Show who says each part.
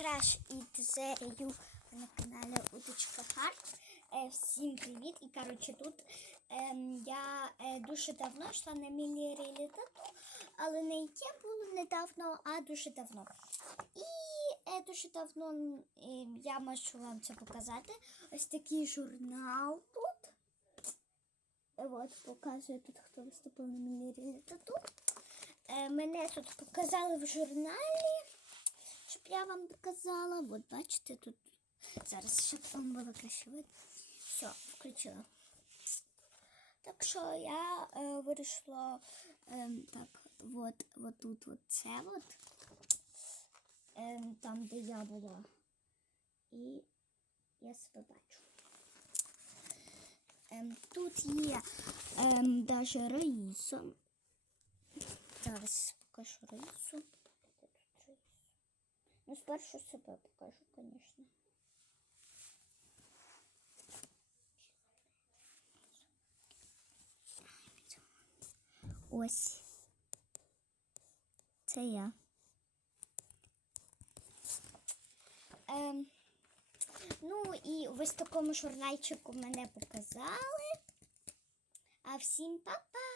Speaker 1: Краш і Зею на каналі Уточка Харт. Е, всім привіт! І коротше тут ем, я е, дуже давно йшла на міні-реалітету, але не яке було недавно, а дуже давно. І е, дуже давно е, я можу вам це показати. Ось такий журнал тут. Е, От, показую тут, хто виступив на міні-реалітету. Е, мене тут показали в журналі щоб я вам доказала. От бачите, тут зараз щоб вам було краще видно. Все, включила. Так що я е, вирішила ем, так, от, от тут от це от, ем, там, де я була. І я себе бачу. Ем, тут є ем, даже Раїса. Зараз покажу Раїсу. Ну, спершу себе покажу, конечно. Ось. Це я. Ем, ну і ось в такому журнальчику мене показали. А всім па-па!